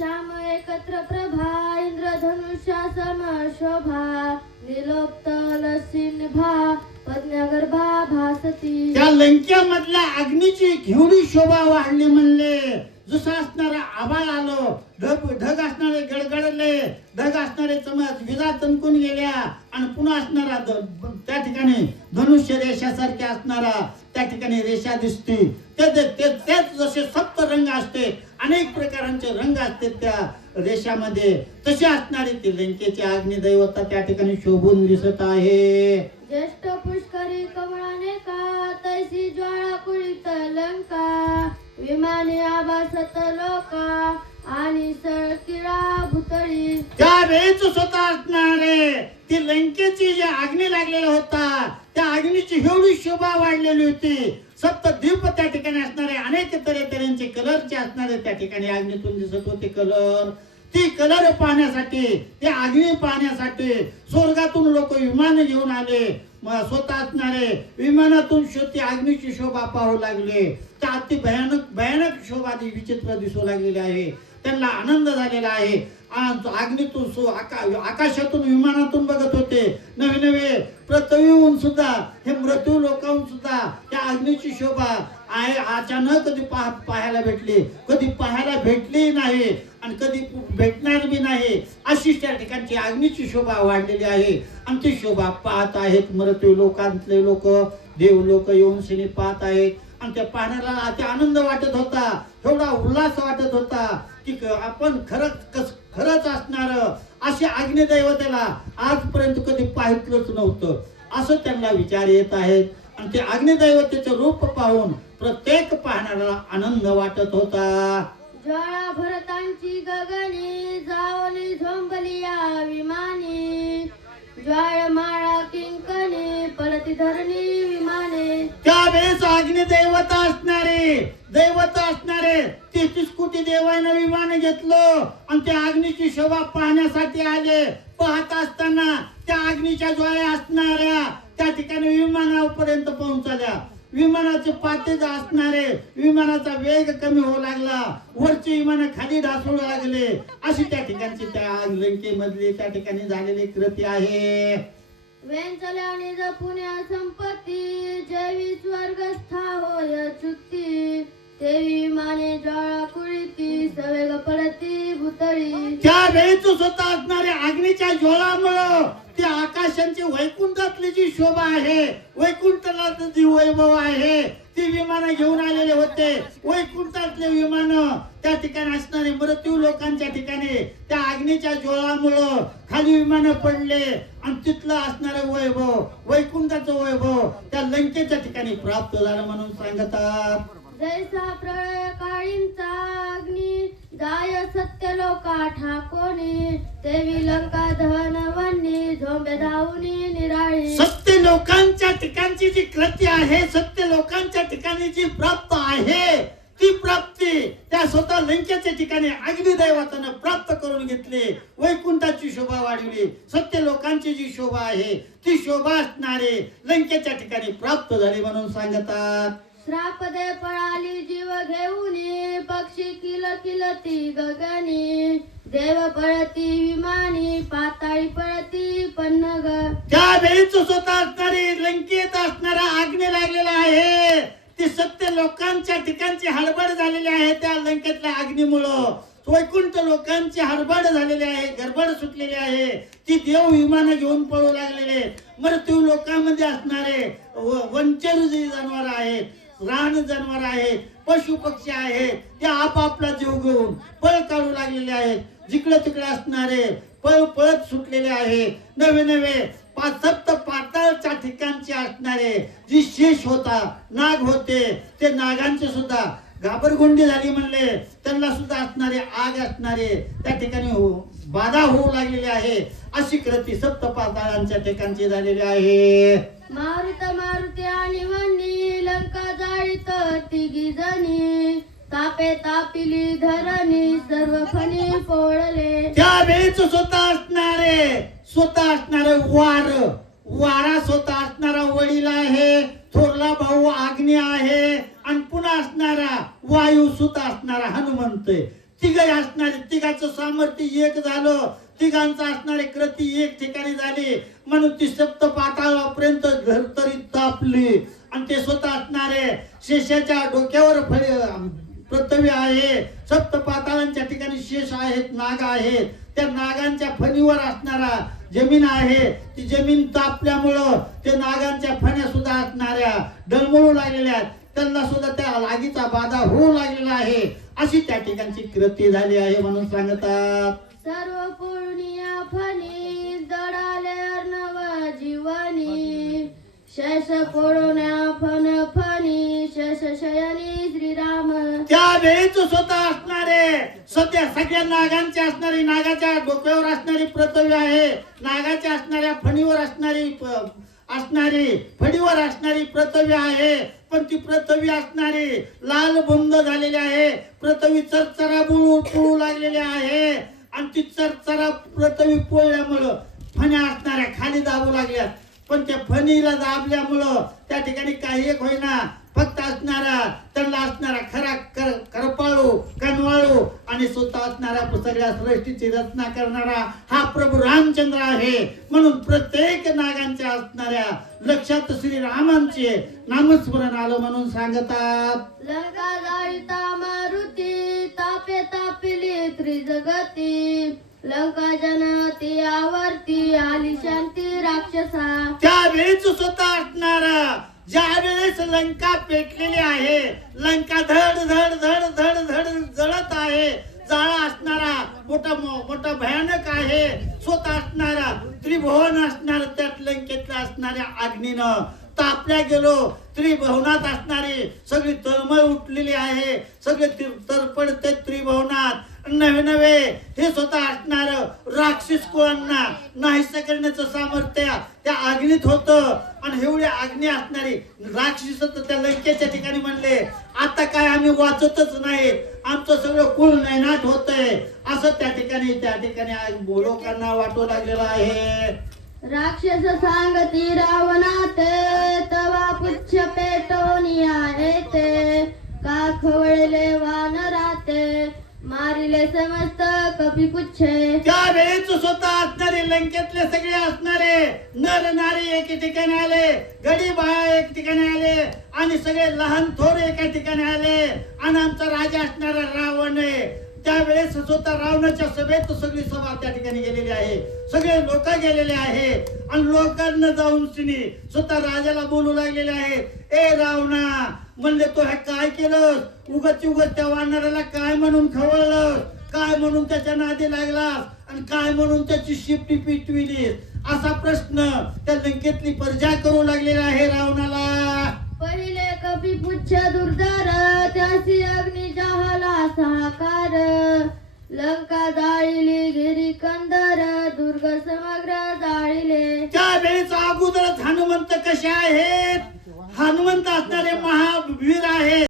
श्याम एकत्र प्रभा इंद्रधनुष्या सम शोभा निलोप्तल सिंभा पद्मगर्भा भासती। त्या लंक्यामधल्या अग्नीची घेवडी शोभा वाढली म्हणले जसं असणारा आभाळ आलं ढग ढग असणारे गडगडले ढग असणारे चमक विजा चमकून गेल्या आणि पुन्हा असणारा त्या ठिकाणी धनुष्य रेषासारखे असणारा त्या ठिकाणी रेषा दिसते. ते- तेच जसे सप्त रंग असते अनेक प्रकारांचे रंग असतात त्या रेषामध्ये तसे असणारे ते लंकेचे अग्निदैवता त्या ठिकाणी शोभून दिसत आहे. ज्येष्ठ पुष्करी कमळाने का तैसी ज्वाळा कुळीत लंका. विमाने आभासत लोका. आणि सळकिळा भुतळी. त्या त्यावेळेच स्वतः असणारे ती लंकेची जी अग्नी लागलेला होता त्या अग्नीची एवढी शोभा वाढलेली होती. सप्त दीप त्या ठिकाणी असणारे अनेक तऱ्हे तऱ्हेचे कलरचे असणारे त्या ठिकाणी अग्नीतून दिसत होते कलर ती कलर पाहण्यासाठी ते अग्नी पाहण्यासाठी स्वर्गातून लोक विमान घेऊन आले. स्वतः असणारे विमानातून शो ती अग्नीची शोभा पाहू लागले. त्या अति भयानक भयानक शोभा विचित्र दिसू लागलेली आहे. त्यांना आनंद झालेला आहे. अग्नीतून सु- आका- आकाशातून विमानातून बघत होते. नवे नवे पृथ्वीहून सुद्धा हे मृत्यू लोकांहून सुद्धा त्या अग्नीची शोभा आहे. अचानक कधी पाह पाहायला भेटली. कधी पाहायला भेटली नाही आणि कधी भेटणार बी नाही. अशी त्या ठिकाणची अग्नीची शोभा वाढलेली आहे. आणि ती शोभा पाहत आहेत मृत्यू लोकांतले लोक. देव लोक येऊन सिने पाहत आहेत. आणि त्या पाहण्याला अति आनंद वाटत होता. एवढा उल्हास वाटत होता. की आपण खरंच कस खरंच असणार असे अग्निदैवतेला आजपर्यंत कधी पाहिलंच नव्हतं. असं त्यांना विचार येत आहेत. आणि ते अग्निदैवतेचं रूप पाहून प्रत्येक पाहणाऱ्याला आनंद वाटत होता. ज्वाळा भरतांची गगनी जावली झोंबली या विमानी. ज्वाळ माळा किंकणी पलती धरणी त्यावेळेस अग्निदैवता असणारे दैवता असणारे तेहतीस कोटी देवानं विमान घेतलं आणि त्या अग्नीची शोभा पाहण्यासाठी आले. पाहत असताना त्या अग्नीच्या ज्वाळ्या असणाऱ्या त्या ठिकाणी विमानापर्यंत पोहोचल्या. विमानाचे पातेज असणारे विमानाचा वेग कमी होऊ लागला. वरची विमान खाली ढासळू लागले. अशी त्या ठिकाणची त्या लंकेमधली त्या ठिकाणी झालेली कृती आहे. वेंचल्याने जपुण्या संपत्ती. स्वर्गस्था होय चुक्ती तेवी माने ज्वाळा कुळीती सवेग पडती भुतळी त्यावेळेच स्वतः असणाऱ्या अग्नीच्या ज्वाळामुळं त्या वैकुंठातली जी शोभा आहे वैकुंठाला जी वैभव आहे ती विमानं घेऊन आलेले होते. वैकुंठातले विमान त्या ठिकाणी असणारे मृत्यू लोकांच्या ठिकाणी त्या अग्नीच्या ज्वाळामुळं खाली विमानं पडले. आणि तिथलं असणारं वैभव वैकुंठाचं वैभव त्या लंकेच्या ठिकाणी प्राप्त झालं म्हणून सांगतात. जैसा प्रळय काळींचा अग्नी जाय सत्य लोका ठाकोनी लंका धन वन्नी झोंबे धावनी निराळी. सत्य लोकांच्या ठिकाणची जी कृती आहे सत्य लोकांच्या ठिकाणी जी प्राप्त आहे ती प्राप्ती त्या स्वतः लंकेच्या ठिकाणी अग्नी दैवतानं प्राप्त करून घेतली. वैकुंठाची शोभा वाढवली सत्य लोकांची जी शोभा आहे ती शोभा असणारे लंकेच्या ठिकाणी प्राप्त झाली म्हणून सांगतात. श्राप दे पळाली जीव घेऊनी पक्षी किल किलती गगनी. देव पळती विमानी पाताळी पळती पन्नग. त्या वेळीच स्वतः असणारी लंकेत असणारा आग्ने लागलेला आहे ती सत्य लोकांच्या ठिकाणची हडबड झालेली आहे त्या लंकेतल्या अग्नीमुळं वैकुंठ लोकांची हडबड झालेली आहे गडबड सुटलेली आहे. ती देव विमानं घेऊन पळू लागलेले. मृत्यू लोकांमध्ये असणारे वंचर जनावर आहेत रान जनावर आहेत पशु पक्षी आहेत ते आपापला जीव घेऊन पळ काढू लागलेले आहेत. जिकडे तिकडे असणारे पळ पळत सुटलेले आहेत नवे नवे सप्त पाताळच्या ठिकाणचे असणारे जी शेष होता नाग होते ते नागांचे सुद्धा घाबरगुंडी झाली म्हणले त्यांना सुद्धा असणारे आग असणारे त्या ठिकाणी हो- बाधा होऊ लागलेली आहे. अशी कृती सप्त पाताळांच्या ठिकाणची झालेली आहे. मारुत मारुती आणि वन्नी लंका जाळीत तिघी जणी. तापे तापिली धरणी सर्व फणी पोळले. त्यावेळेच स्वतः असणारे स्वतः असणारे वार वारा स्वतः असणारा वडील आहे. थोरला भाऊ आग्नी आहे. आणि पुन्हा असणारा वायू सुद्धा असणारा हनुमंत. तिघ असणारे तिघाचं सामर्थ्य एक झालं. तिघांचं असणारे कृती एक ठिकाणी झाली. म्हणून ती सप्त पाताळापर्यंत धरतरी तापली. आणि ते स्वतः असणारे शेषाच्या डोक्यावर पृथ्वी आहे. सप्त पाताळांच्या ठिकाणी शेष आहेत नाग आहेत. त्या नागांच्या फणीवर असणारा जमीन आहे. ती जमीन तापल्यामुळं ते नागांच्या फण्या सुद्धा असणाऱ्या डळमळू लागलेल्या आहेत. त्यांना सुद्धा त्या लागीचा बाधा होऊ लागलेला आहे. अशी त्या ठिकाणची कृती झाली आहे म्हणून सांगतात. सर्व पुण्या फणी जडाले अर्णव जीवनी. शश पोळण्या फन फणी शश शयनी श्रीराम. त्यावेळेच स्वतः असणारे सध्या सगळ्या नागांचे असणारी नागाच्या डोक्यावर असणारी पृथ्वी आहे. नागाच्या असणाऱ्या फणीवर असणारी असणारी फणीवर असणारी पृथ्वी आहे. पण ती पृथ्वी असणारी लाल बुंद झालेली आहे. पृथ्वी चरचरा बुळू पुळू लागलेली आहे. आणि ती चरचरा पृथ्वी पोळल्यामुळं फण्या असणाऱ्या खाली दाबू लागल्या. पण त्या फणीला दाबल्यामुळं त्या ठिकाणी काही एक होईना. फक्त असणारा त्यांना असणारा खरा कर करपाळू कनवाळू आणि स्वतः असणारा सगळ्या सृष्टीची रचना करणारा हा प्रभू रामचंद्र आहे. म्हणून प्रत्येक नागांच्या असणाऱ्या लक्षात श्रीरामांचे नामस्मरण आलं म्हणून सांगतात. मारुती तापे तापिली त्रिजगती. लंका जनती आवर्ती आली शांती राक्षसा. त्यावेळेस स्वतः असणारा ज्या वेळेस लंका पेटलेली आहे लंका धड धड धड धड धड जळत आहे जाळा असणारा मोठा मो- मोठा भयानक आहे स्वतः असणारा त्रिभुवन असणार त्यात लंकेतल्या असणाऱ्या अग्नीनं. तापल्या गेलो त्रिभुवनात असणारी सगळी तळमळ उठलेली आहे सगळे तरपडते त्रिभुवनात. नवे नवे हे स्वतः असणार राक्षस कुळांना नाहीस करण्याचं सामर्थ्य त्या अग्नीत होतं. आणि एवढी अग्नी असणारे राक्षस तर त्या लंकेच्या ठिकाणी म्हणले आता काय आम्ही वाचतच नाही. आमचं सगळं कुल नैनाट होतंय. असं त्या ठिकाणी त्या ठिकाणी आज लोकांना वाटू लागलेलं आहे. राक्षस सांगती रावणात समस्त कपी पुच्छे. त्यावेळेस स्वतः असणारे लंकेतले सगळे असणारे नर नारी एके ठिकाणी आले गडी बाया एक ठिकाणी आले आणि सगळे लहान थोर एका ठिकाणी आले आणि आमचा राजा असणारा रावण आहे. त्यावेळेस स्वतः रावणाच्या सभेत सगळी सभा त्या ठिकाणी गेलेली आहे. सगळे लोक गेलेले आहे. आणि लोकांना जाऊन तिने स्वतः राजाला बोलू लागलेले आहेत ए रावणा म्हणले तो हे काय केलं उगत उगत त्या वाढणाऱ्याला काय म्हणून खवळलं काय म्हणून त्याच्या नादी लागलास? आणि काय म्हणून त्याची शिपटी पिटविली असा प्रश्न त्या लंकेतली प्रजा करू लागलेला आहे रावणाला. पहिले कपी पुच्छ दुर्धर त्यासी अग्नी जहाला साकार. लंका जाळिली गिरी कंदर दुर्ग समग्र जाळिले. त्यावेळेस अगोदरच हनुमंत कसे आहेत? हनुमंत असणारे महावीर आहेत.